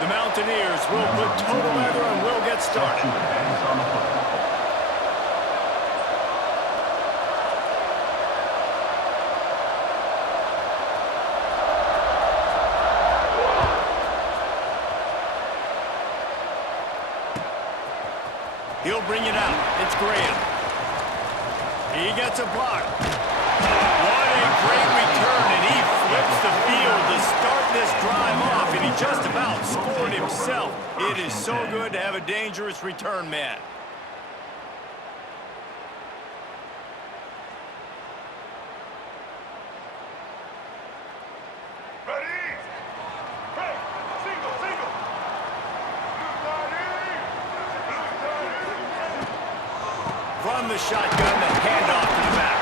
The Mountaineers will put total leather and will get started. He'll bring it out. It's Graham. He gets a block. What a great return, and he flips the field to start this drive off, and he just about scored himself. It is so good to have a dangerous return man. From the shotgun, the handoff to the back.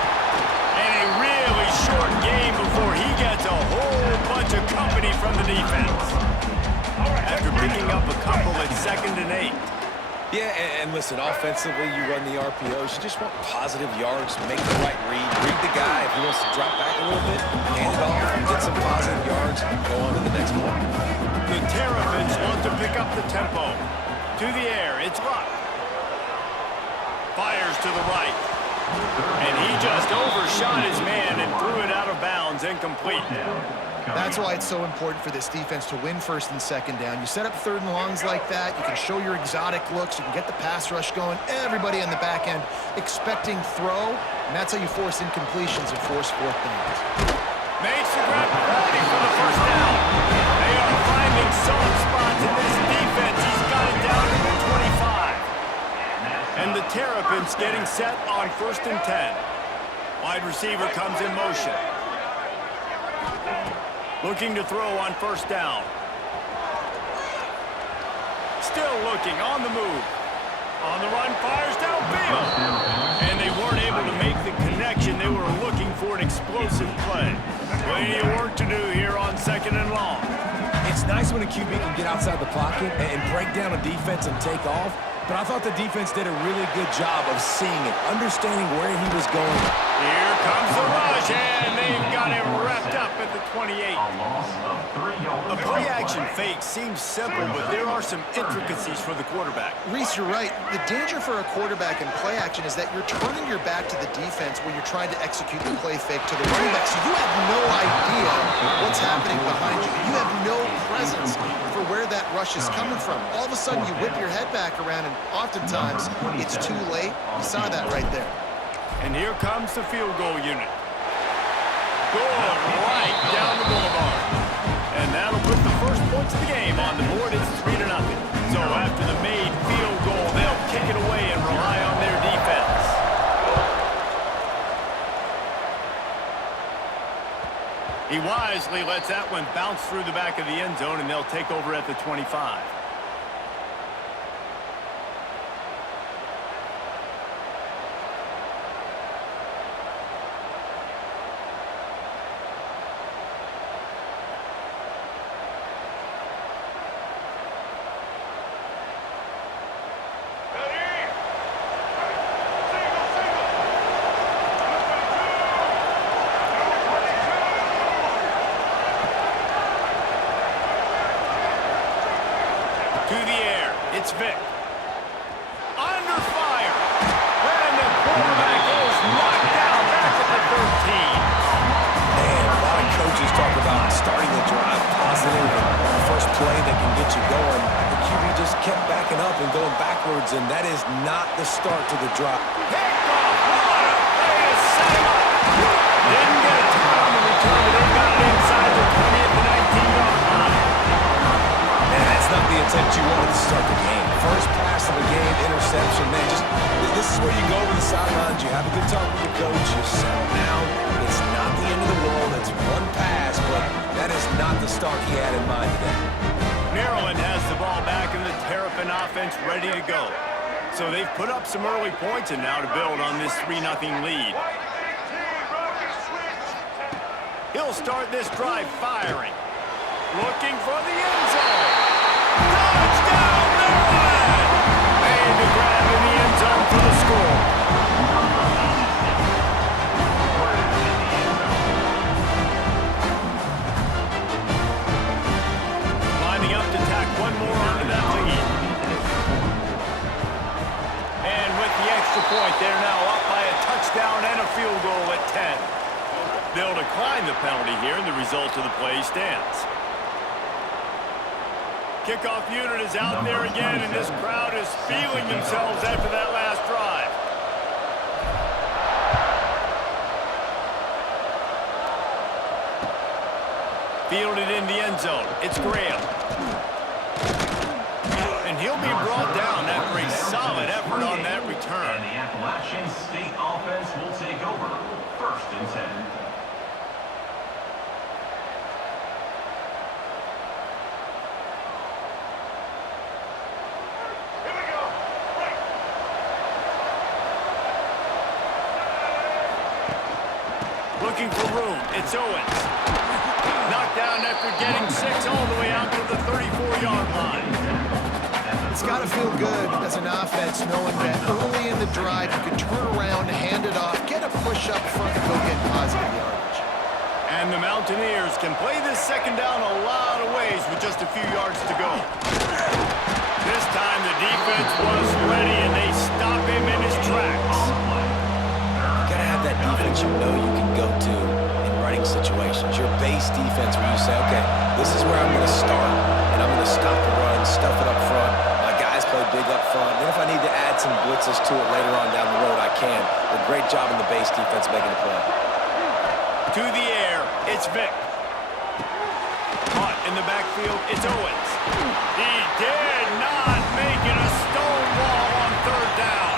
And a really short game before he gets a whole bunch of company from the defense. After picking up a couple at 2nd and 8. Yeah, and listen, offensively, you run the RPOs. You just want positive yards, make the right read the guy. If he wants to drop back a little bit, hand it off, and get some positive yards, go on to the next one. The Terrapins want to pick up the tempo. To the air, it's Luck. Fires to the right. And he just overshot his man and threw it out of bounds, incomplete. That's why it's so important for this defense to win 1st and 2nd down. You set up 3rd and longs like that. You can show your exotic looks. You can get the pass rush going. Everybody on the back end expecting throw, and that's how you force incompletions and force 4th downs. Makes the grab ready for the 1st down. They are finding soft spots in this defense. He's got it down to the 25. And the Terrapins getting set on 1st and 10. Wide receiver comes in motion. Looking to throw on 1st down. Still looking, on the move. On the run, fires downfield. And they weren't able to make the connection. They were looking for an explosive play. Plenty of work to do here on 2nd and long. It's nice when a QB can get outside the pocket and break down a defense and take off. But I thought the defense did a really good job of seeing it, understanding where he was going. Here comes the rush, and they've got him wrapped up at the 28. A play-action fake seems simple, but there are some intricacies for the quarterback. Reese, you're right. The danger for a quarterback in play action is that you're turning your back to the defense when you're trying to execute the play fake to the running back. So you have no idea what's happening behind you. You have no presence for where that rush is coming from. All of a sudden, you whip your head back around, and oftentimes it's too late. You saw that right there. And here comes the field goal unit. Going right down the boulevard. And that'll put the first points of the game on the board. It's 3-0. So after the made field goal, they'll kick it away and rely on their defense. He wisely lets that one bounce through the back of the end zone, and they'll take over at the 25. To the air, it's Vic. Under fire. And the quarterback is knocked down back at the 13. Man, a lot of coaches talk about starting the drive positive and the first play that can get you going. The QB just kept backing up and going backwards, and that is not the start to the drive. Pickoff! What a play to set him up! Didn't get a time on the return, but they got it inside the 20 at the 19-yard line. Man, that's not the attempt you wanted to start the game. First pass of the game, interception, man. This is where you go over the sidelines. You have a good talk with your coach. You settle down. It's not the end of the world. It's one pass, but that is not the start he had in mind today. Maryland has the ball back and the Terrapin offense ready to go. So they've put up some early points and now to build on this 3-0 lead. He'll start this drive firing. Looking for the end zone. Touchdown, Maryland! Made the grab in the end zone for the score. Lining up to tack one decline the penalty here, and the result of the play stands. Kickoff unit is out there again, and this crowd is feeling themselves after that last drive. Fielded in the end zone. It's Graham. And he'll be brought down after a solid effort on that return. And the Appalachian State offense will take over. 1st and 10. Looking for room. It's Owens. Knocked down after getting 6 all the way out to the 34-yard line. It's got to feel good as an offense knowing that early in the drive you can turn around, hand it off, get a push up front, and go get positive yardage. And the Mountaineers can play this second down a lot of ways with just a few yards to go. This time the defense was ready, and they stop him in his tracks. You gotta have that defense you know you can go to in running situations. Your base defense where you say, okay, this is where I'm gonna start, and I'm gonna stop the run, stuff it up front. My guys play big up front. Then if I need to add some blitzes to it later on down the road, I can. A great job in the base defense making a play. To the air, it's Vick. Caught in the backfield, it's Owens. He did not make it a stone wall on 3rd down.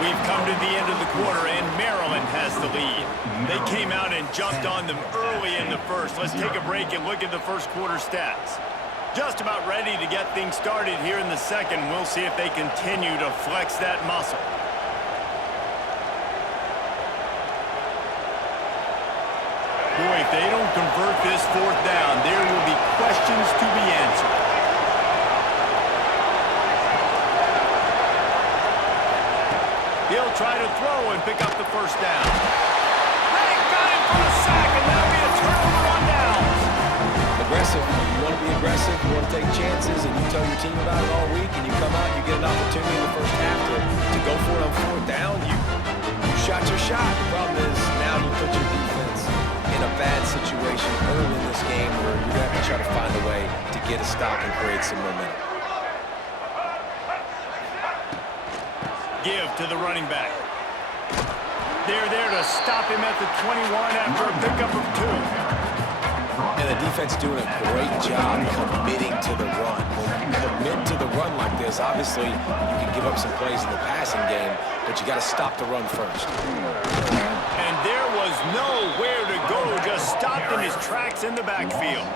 We've come to the end of the quarter, and Maryland has the lead. They came out and jumped on them early in the first. Let's take a break and look at the first quarter stats. Just about ready to get things started here in the second. We'll see if they continue to flex that muscle. Boy, if they don't convert this 4th down, there will be questions to be answered. He'll try to throw and pick up the 1st down. They got him for a sack, and that'll be a turnover on downs. Aggressive. You want to be aggressive, you want to take chances, and you tell your team about it all week, and you come out, you get an opportunity in the first half to go for it on 4th down. You shot your shot. The problem is now you put your defense in a bad situation early in this game where you're going to have to try to find a way to get a stop and create some momentum. Give to the running back. They're there to stop him at the 21 after a pickup of 2. And the defense doing a great job committing to the run. When you commit to the run like this, obviously you can give up some plays in the passing game, but you got to stop the run first. And there was nowhere to go, just stopped in his tracks in the backfield.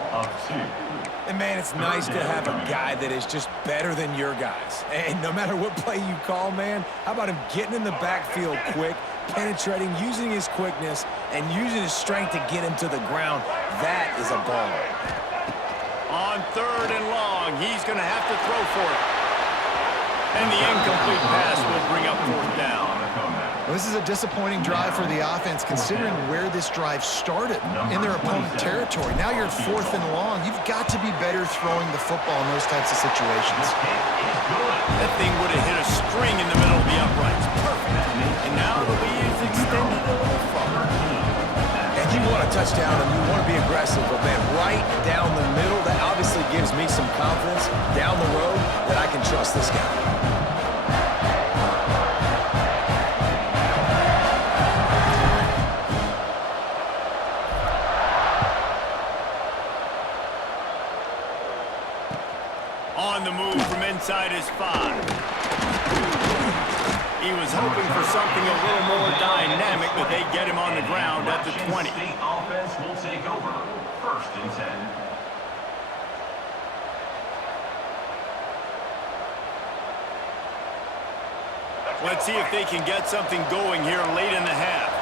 And, man, it's nice to have a guy that is just better than your guys. And no matter what play you call, man, how about him getting in the backfield quick, penetrating, using his quickness, and using his strength to get him to the ground. That is a baller. On 3rd and long, he's going to have to throw for it. And the incomplete pass will bring up 4th down. Well, this is a disappointing drive for the offense considering where this drive started in their opponent territory. Now you're at 4th and long. You've got to be better throwing the football in those types of situations. That thing would have hit a string in the middle of the uprights. Perfect. And now the lead is extended a little farther. And you want a touchdown and you want to be aggressive, but man, right down the middle, that obviously gives me some confidence down the road that I can trust this guy. On the move from inside his 5. He was hoping for something a little more dynamic, but they get him on the ground at the 20. State offense will take over. 1st and 10. Let's see if they can get something going here late in the half.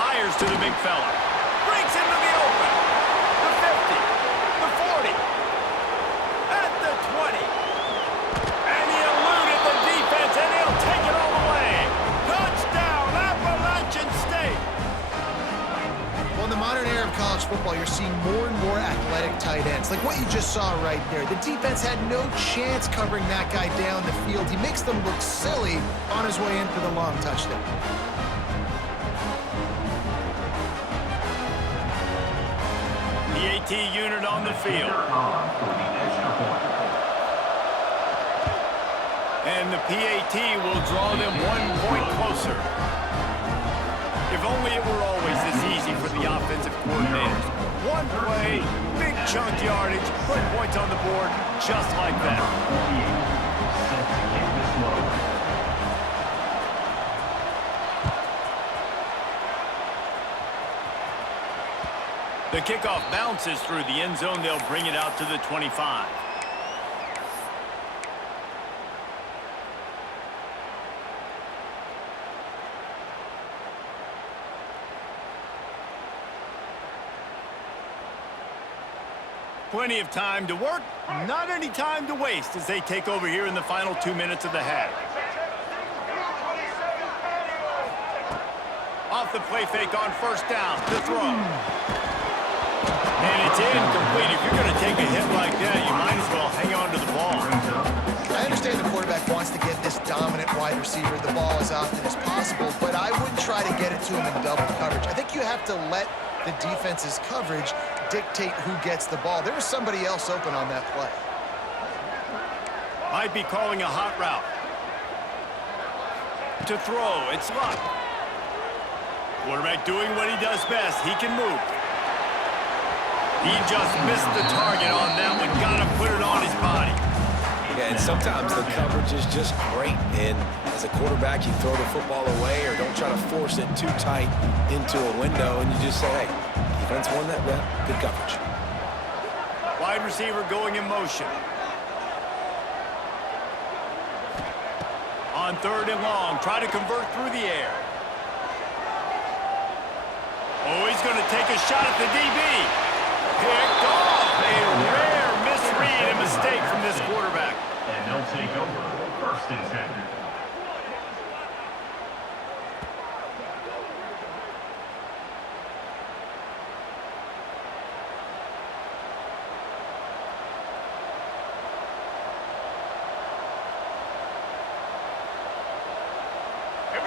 Fires to the big fella. Breaks into the open. The 50. The 40. At the 20. And he eluded the defense, and he'll take it all the way. Touchdown, Appalachian State. Well, in the modern era of college football, you're seeing more and more athletic tight ends, like what you just saw right there. The defense had no chance covering that guy down the field. He makes them look silly on his way in for the long touchdown. PAT unit on the field. And the PAT will draw them 1 point closer. If only it were always this easy for the offensive coordinators. One play, big chunk yardage, put points on the board just like that. The kickoff bounces through the end zone. They'll bring it out to the 25. Plenty of time to work, not any time to waste as they take over here in the final 2 minutes of the half. Off the play fake on first down to throw. And it's incomplete. If you're going to take a hit like that, you might as well hang on to the ball. I understand the quarterback wants to get this dominant wide receiver the ball as often as possible, but I wouldn't try to get it to him in double coverage. I think you have to let the defense's coverage dictate who gets the ball. There was somebody else open on that play. Might be calling a hot route. To throw, it's Luck. Quarterback doing what he does best. He can move. He just missed the target on that one. Got to put it on his body. Yeah, and sometimes the coverage is just great. And as a quarterback, you throw the football away or don't try to force it too tight into a window, and you just say, hey, defense won that rep. Good coverage. Wide receiver going in motion. On third and long, try to convert through the air. Oh, he's going to take a shot at the DB. Picked off. A rare misread and mistake from this quarterback. And they'll take over first and 10.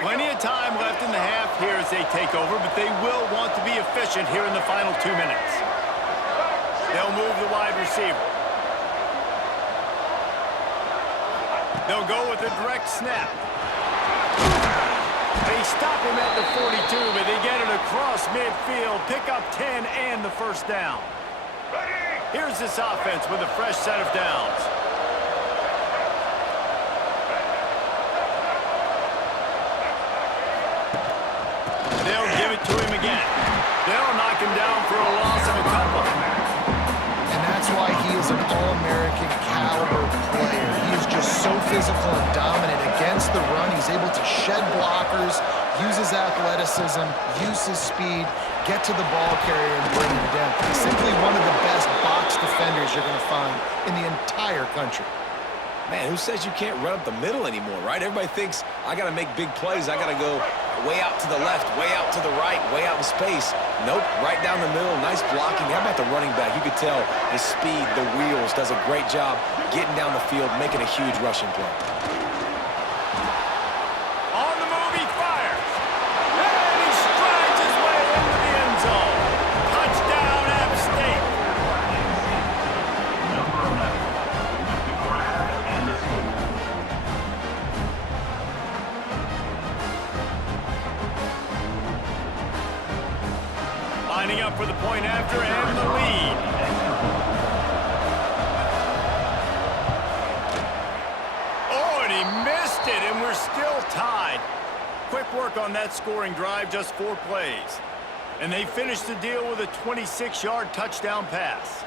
Plenty of time left in the half here as they take over, but they will want to be efficient here in the final 2 minutes. They'll move the wide receiver. They'll go with a direct snap. They stop him at the 42, but they get it across midfield, pick up 10 and the first down. Here's this offense with a fresh set of downs. They'll give it to him again. They'll knock him down for a loss of a couple. And that's why he is an All-American caliber player. He is just so physical and dominant against the run. He's able to shed blockers, use his athleticism, use his speed, get to the ball carrier and bring him down. He's simply one of the best box defenders you're going to find in the entire country. Man, who says you can't run up the middle anymore, right? Everybody thinks I got to make big plays. I got to go way out to the left, way out to the right, way out in space. Nope, right down the middle, nice blocking. How about the running back? You could tell the speed, the wheels, does a great job getting down the field, making a huge rushing play. On the move, he fires. And he strides his way into the end zone. Touchdown, App State. Number 11, with the grab and the score. Lining up for the point after and the lead. Oh, and he missed it, and we're still tied. Quick work on that scoring drive, just 4 plays. And they finished the deal with a 26-yard touchdown pass.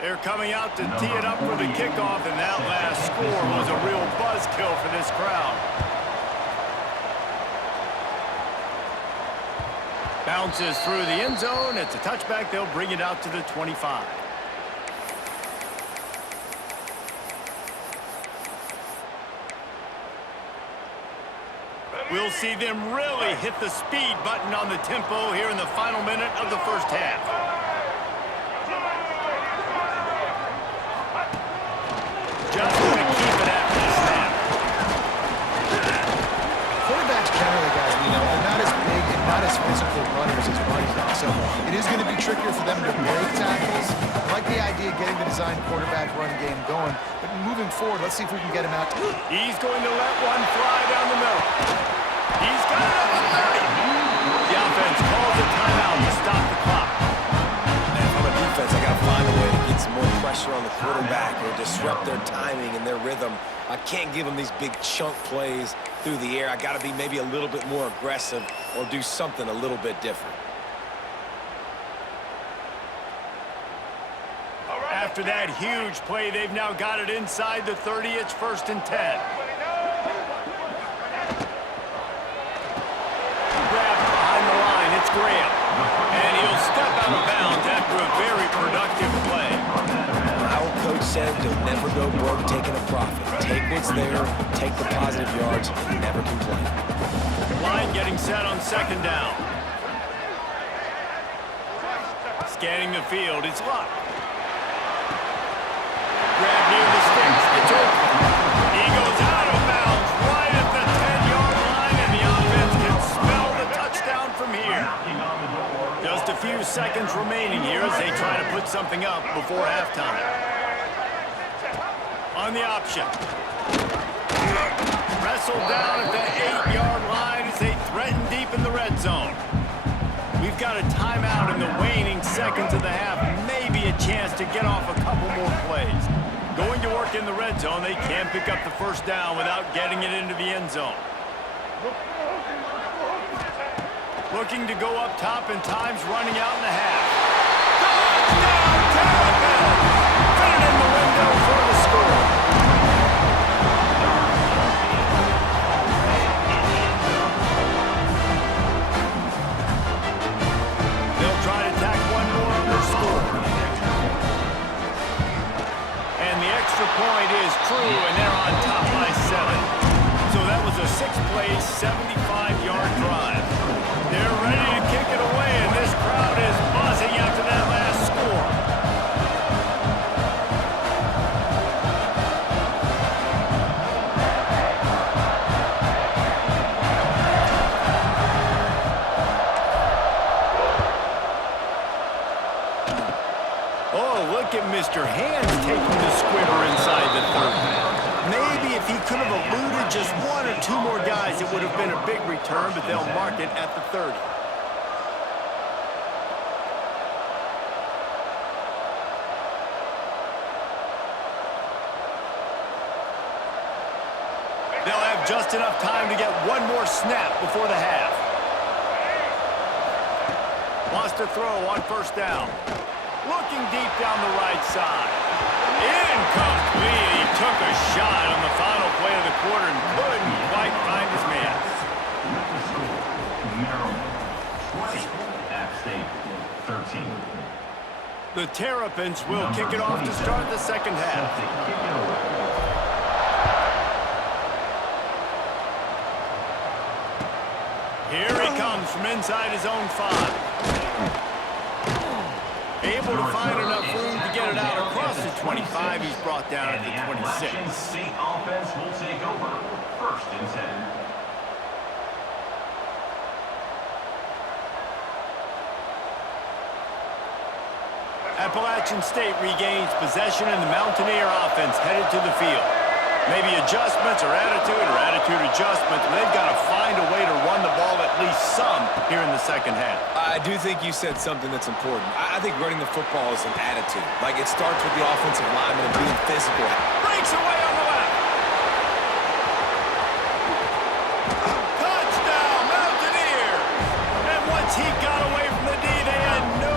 They're coming out to tee it up for the kickoff, and that last score was a real buzzkill for this crowd. Bounces through the end zone. It's a touchback. They'll bring it out to the 25. We'll see them really hit the speed button on the tempo here in the final minute of the first half. Just going to keep it after the snap. Quarterbacks generally, guys, they're not as big and not as physical runners as running backs. So it is going to be trickier for them to break tackles. I like the idea of getting the design quarterback run game going. But moving forward, let's see if we can get him out. He's going to let one fly down the middle. He's got it at the 30. The offense calls a timeout to stop the clock. Man, from a defense, I got to find a way to get some more pressure on the quarterback or disrupt their timing and their rhythm. I can't give them these big chunk plays through the air. I got to be maybe a little bit more aggressive or do something a little bit different. After that huge play, they've now got it inside the 30. It's 1st and 10. It's Graham, and he'll step out of bounds after a very productive play. Our coach said you'll never go broke taking a profit. Take what's there, take the positive yards, and never complain. Line getting set on 2nd down. Scanning the field, it's Luck. Grab near the sticks, it's open. He goes out of bounds right at the 10-yard line, and the offense can smell the touchdown from here. Just a few seconds remaining here as they try to put something up before halftime. On the option. Wrestled down at the 8-yard line as they threaten deep in the red zone. We've got a timeout in the waning seconds of the half. Maybe a chance to get off a couple more plays. Going to work in the red zone, they can pick up the 1st down without getting it into the end zone. Looking to go up top, and time's running out in the half. Touchdown, Terrapins! Put it in the window for the score. They'll try to tack one more on their score. And the extra point is true, and they're on top by 7. So that was a 6-play, 75-yard drive. They're ready to kick it away, and this crowd is buzzing after that last score. Oh, look at Mr. Hands taking the squibber inside the 30. Maybe if he could have eluded just 1 or 2 more guys, it would have been a big return, but they'll mark it at the 30. They'll have just enough time to get one more snap before the half. Wants to throw on 1st down. Looking deep down the right side. Incomplete. He took a shot on the final play of the quarter and couldn't quite find his man. Maryland 20, App State 13. The Terrapins will kick it off to start the 2nd half. Here he comes from inside his own 5. Able to find enough room to get it out across the 25. He's brought down at the 26. State offense will take over 1st and 10. Appalachian State regains possession, and the Mountaineer offense headed to the field. Maybe adjustments or attitude adjustments. They've got to find a way to run the ball at least some here in the 2nd half. I do think you said something that's important. I think running the football is an attitude. Like, it starts with the offensive lineman and being physical. Breaks away on the left. Touchdown, Mountaineers! And once he got away from the D, they had no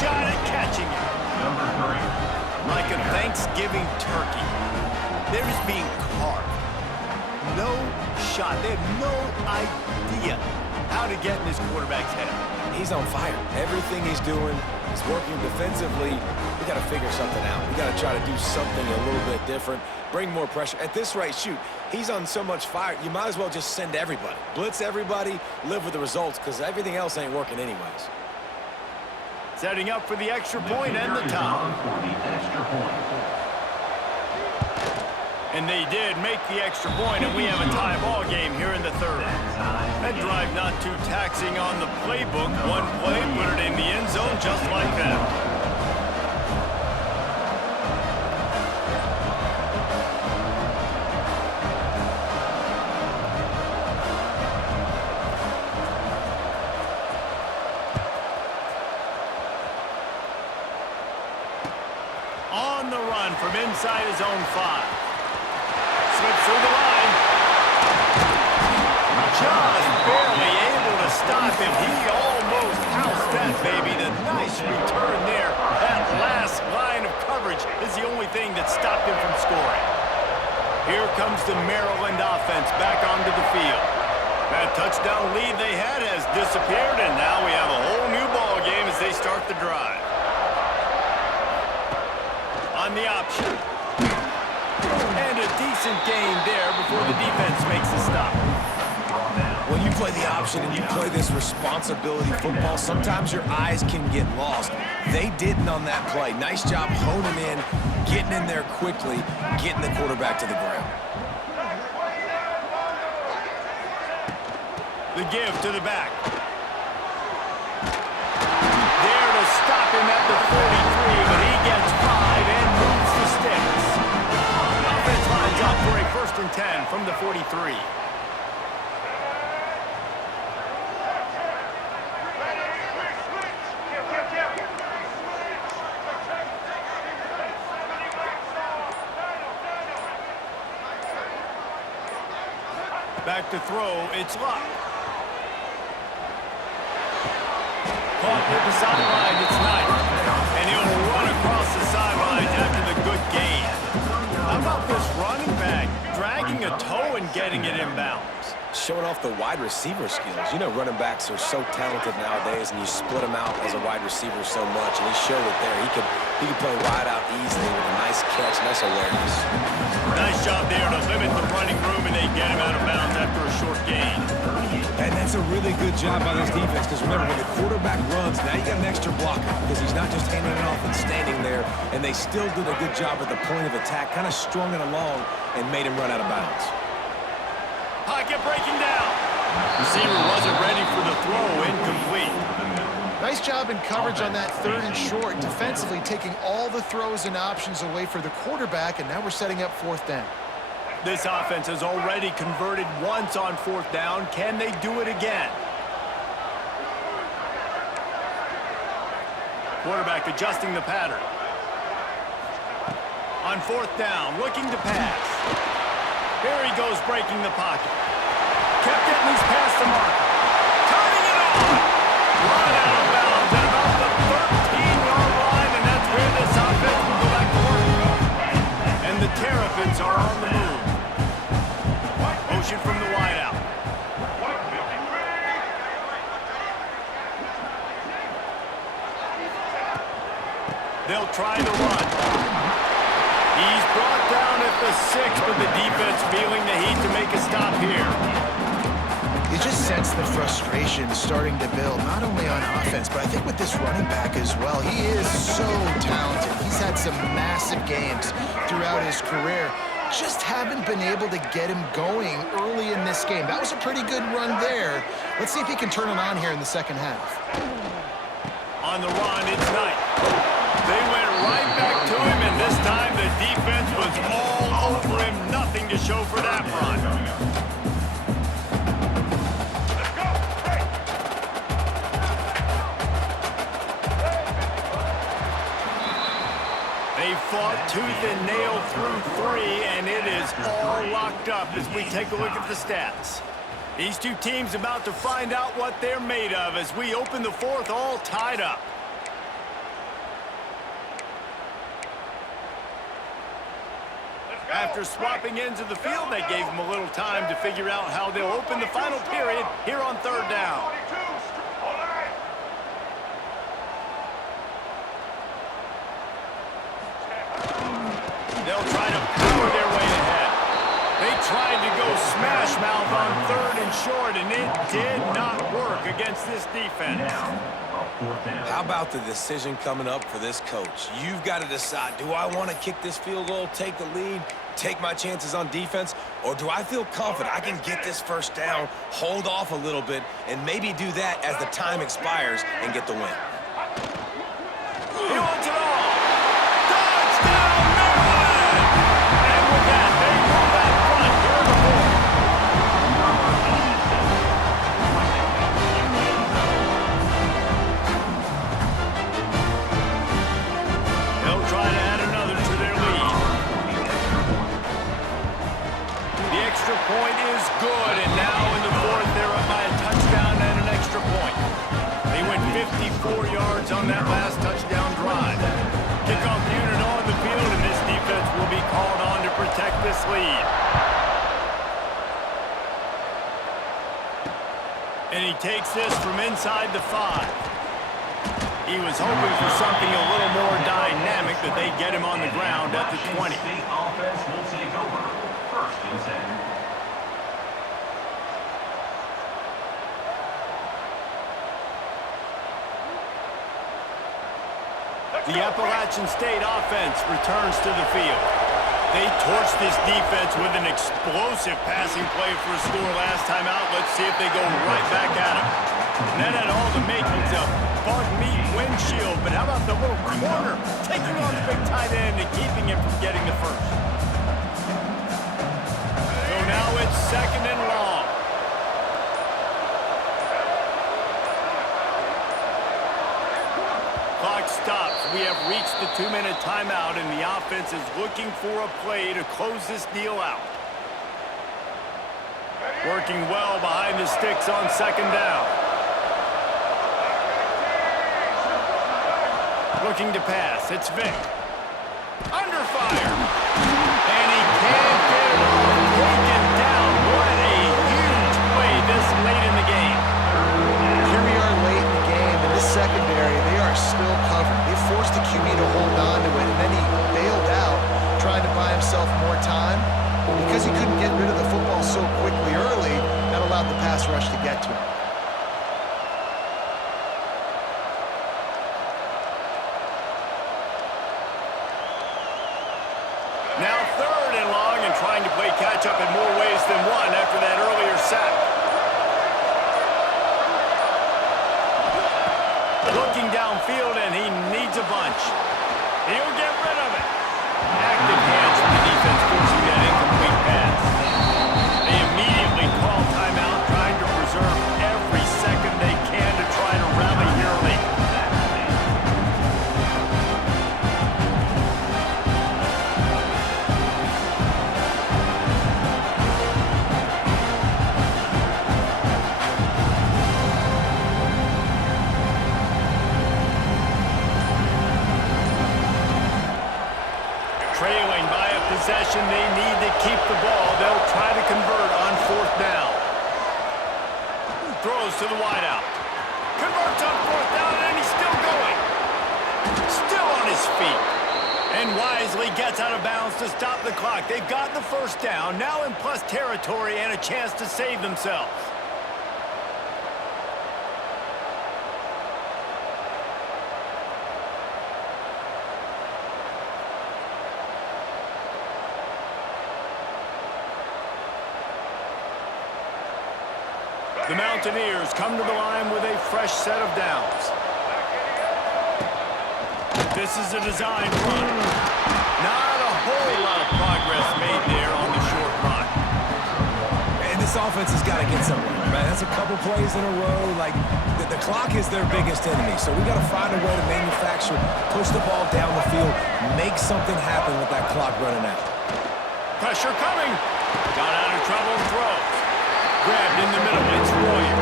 shot at catching him. Number 3. Like a Thanksgiving turkey, they're just being carved. No shot. They have no idea how to get in his quarterback's head. He's on fire. Everything he's doing is working defensively. We got to figure something out. We got to try to do something a little bit different, bring more pressure. At this rate, shoot, he's on so much fire, you might as well just send everybody. Blitz everybody, live with the results, because everything else ain't working anyways. Setting up for the extra point and the tie. And they did make the extra point, and we have a tie ball game here in the third. That drive not too taxing on the playbook. One play, put it in the end zone just like that. On the run from inside his own 5. Slips through the line. Just barely able to stop him. He almost housed that baby. The nice return there. That last line of coverage is the only thing that stopped him from scoring. Here comes the Maryland offense back onto the field. That touchdown lead they had has disappeared, and now we have a whole new ball game as they start the drive. On the option. And a decent gain there before the defense makes a stop. When you play the option and you play this responsibility football, sometimes your eyes can get lost. They didn't on that play. Nice job honing in, getting in there quickly, getting the quarterback to the ground. The give to the back. There to stop him at the 43, but he gets 5 and moves the sticks. Offense lines up for a 1st and 10 from the 43. Back to throw, it's Luck. Caught near the sideline, it's Knight. And he'll run across the sidelines after the good gain. How about this running back dragging a toe and getting it inbounds? Showing off the wide receiver skills. You know running backs are so talented nowadays, and you split them out as a wide receiver so much, and he showed it there. He could play wide out easily with a nice catch, nice awareness. Nice job there to limit the running room, and they get him out of bounds after a short gain. And that's a really good job by this defense, because remember, when the quarterback runs, now you got an extra blocker, because he's not just handing it off and standing there, and they still did a good job at the point of attack, kind of strung it along and made him run out of bounds. Pocket breaking down. Receiver wasn't ready for the throw, incomplete. Nice job in coverage on that 3rd and short, defensively taking all the throws and options away for the quarterback, and now we're setting up 4th down. This offense has already converted once on 4th down. Can they do it again? Quarterback adjusting the pattern. On 4th down, looking to pass. Here he goes, breaking the pocket. Kept it loose past the mark. Turning it on. Run out of bounds at about the 13-yard line, and that's where this offense will go back to work. And the Terrapins are on the move. Motion from the wideout. They'll try to run. He's brought down at the 6, but the defense feeling the heat to make a stop here. You just sense the frustration starting to build, not only on offense, but I think with this running back as well. He is so talented. He's had some massive games throughout his career. Just haven't been able to get him going early in this game. That was a pretty good run there. Let's see if he can turn it on here in the 2nd half. On the run, it's Knight. They went right back to him, and this time the defense was all over him. Nothing to show for that run. They fought tooth and nail through 3, and it is all locked up as we take a look at the stats. These two teams about to find out what they're made of as we open the 4th all tied up. After swapping ends of the field, they gave them a little time to figure out how they'll open the final period here on third down. They'll try to power their way ahead. They tried to go smash mouth on third and short, and it did not work against this defense. How about the decision coming up for this coach? You've got to decide, do I want to kick this field goal, take the lead, take my chances on defense, or do I feel confident I can get this first down, hold off a little bit, and maybe do that as the time expires and get the win? He wants it all. Touchdown, Maryland! And with that, they move out front here in the fourth. They'll try to add another to their lead. The extra point is good, and now in the fourth, they're up by a touchdown and an extra point. They went 54 yards on that last touchdown drive. Kickoff unit on the field, and this defense will be called on to protect this lead. And he takes this from inside the 5. He was hoping for something a little more dynamic, that they get him on the ground at the 20. State offense will take over. First and 10. The Appalachian State offense returns to the field. They torched this defense with an explosive passing play for a score last time out. Let's see if they go right back at him. And that had all the makings of bug meat windshield, but how about the little corner taking on the big tight end and keeping him from getting the first? So now it's second and long. Clock stops. We have reached the 2-minute timeout, and the offense is looking for a play to close this deal out. Working well behind the sticks on second down. Looking to pass. It's Vick. Under fire. And he can't get it off. Taken down. What a huge play this late in the game. Here we are late in the game, and this secondary, they are still covered. They forced the QB to hold on to it, and then he bailed out, trying to buy himself more time. Because he couldn't get rid of the football so quickly early, that allowed the pass rush to get to him. Now third and long, and trying to play catch-up in more ways than one after that earlier sack. Looking downfield, and he needs a bunch. He'll get rid of it. Active hands from the defense forcing that incomplete pass. They immediately call timeout, trying to preserve every second they can to try to rally here late. Trailing by a possession, they need to keep the ball. They'll try to convert on fourth down. Throws to the wideout. Converts on fourth down, and he's still going. Still on his feet. And wisely gets out of bounds to stop the clock. They've got the first down, now in plus territory and a chance to save themselves. The Mountaineers come to the line with a fresh set of downs. This is a design run. Not a whole lot of progress made there on the short run. And this offense has got to get somewhere, right? That's a couple plays in a row. Like, the clock is their biggest enemy, so we got to find a way to manufacture, push the ball down the field, make something happen with that clock running out. Pressure coming. Got out of trouble and throws. Grabbed in the middle, it's Royer.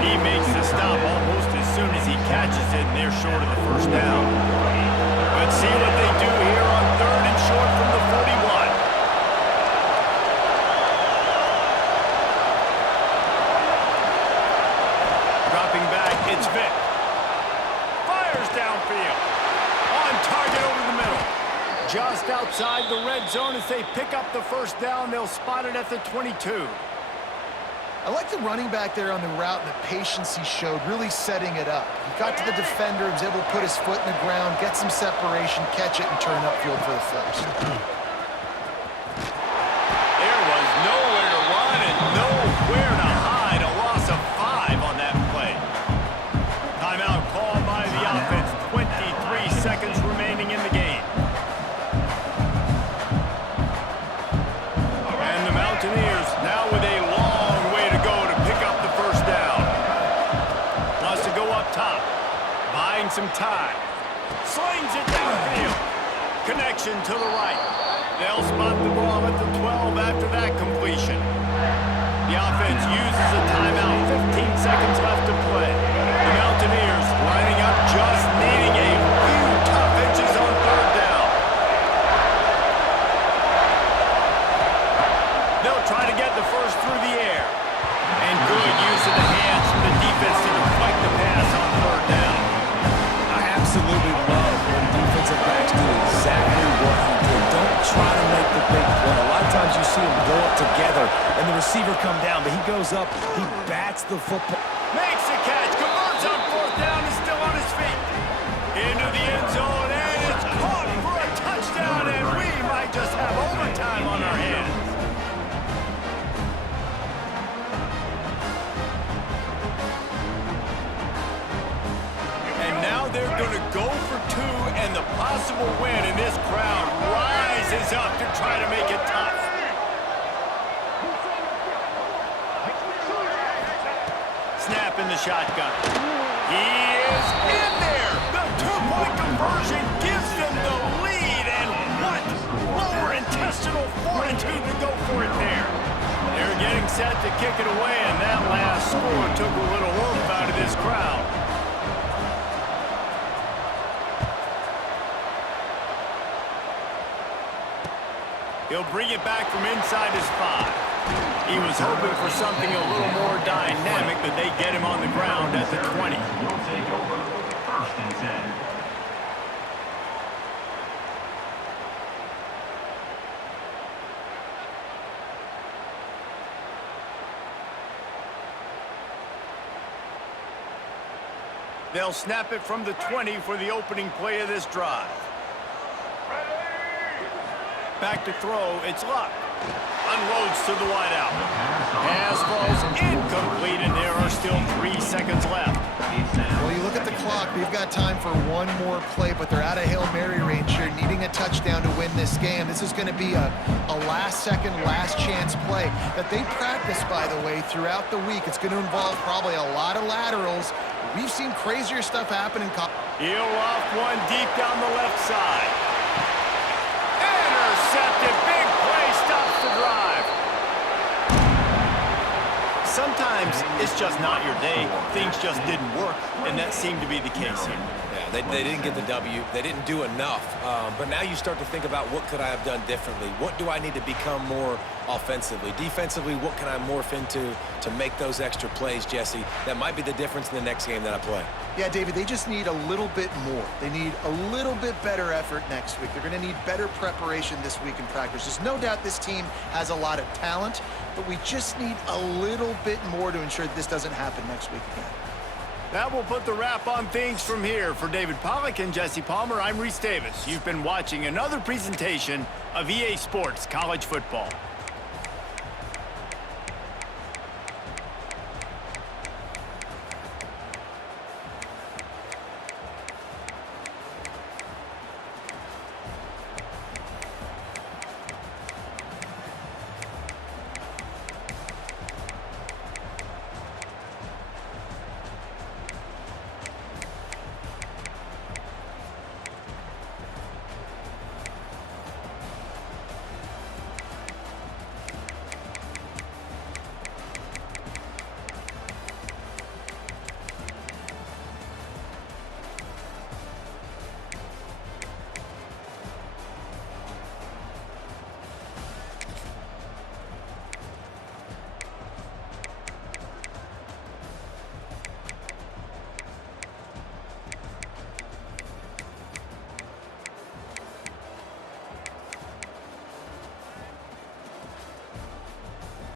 He makes the stop almost as soon as he catches it, and they're short of the first down. Let's see what they do here on third and short from the 41. downfield. On target over the middle. Just outside the red zone as they pick up the first down. They'll spot it at the 22. I like the running back there on the route and the patience he showed, really setting it up. He got to the defender, was able to put his foot in the ground, get some separation, catch it, and turn upfield for the first. There was nowhere to run and nowhere to hide. A loss of 5 on that play. Timeout called by the offense. 23 seconds remaining in the game. And the Mountaineers now with a long way to go to pick up the first down. Wants to go up top. Buying some time. Slings it downfield. Connection to the right. They'll spot the ball at the 12 after that completion. The offense uses a timeout. 15 seconds left to play. The Mountaineers lining up, just needing a few tough inches on third down. They'll try to get the first through the air. And good use of the hands from the defense to deflect the pass on third down. I absolutely love when defensive backs do exactly what he did. Don't try to make the big play. A lot of times you see them go up together and the receiver come down, but he goes up, he bats the football. Makes the catch, converts on fourth down, is still on his feet. Into the end zone, and it's caught for a touchdown, and we might just have overtime on our hands. And now they're going to go for 2, and the possible win, and this crowd rises up to try to make it tough. Snap in the shotgun. He is in there. The two-point conversion gives them the lead. And what lower intestinal fortitude to go for it there. They're getting set to kick it away, and that last score took a little oomph out of this crowd. He'll bring it back from inside his 5. He was hoping for something a little more dynamic, but they get him on the ground at the 20. We'll take over first and 10. They'll snap it from the 20 for the opening play of this drive. Back to throw, it's Luck. Unloads to the wideout. Pass falls incomplete, and there are still 3 seconds left. Well, you look at the clock, we've got time for one more play, but they're out of Hail Mary range here, needing a touchdown to win this game. This is going to be a last-second, last-chance play that they practice, by the way, throughout the week. It's going to involve probably a lot of laterals. We've seen crazier stuff happen in college. He'll off one deep down the left side. Intercepted. Big play stops the drive. Sometimes it's just not your day. Things just didn't work, and that seemed to be the case here. Yeah, they didn't get the W. They didn't do enough. But now you start to think about what could I have done differently? What do I need to become more offensively? Defensively, what can I morph into to make those extra plays, Jesse? That might be the difference in the next game that I play. Yeah, David, they just need a little bit more. They need a little bit better effort next week. They're going to need better preparation this week in practice. There's no doubt this team has a lot of talent, but we just need a little bit more to ensure that this doesn't happen next week again. That will put the wrap on things from here. For David Pollack and Jesse Palmer, I'm Reese Davis. You've been watching another presentation of EA Sports College Football.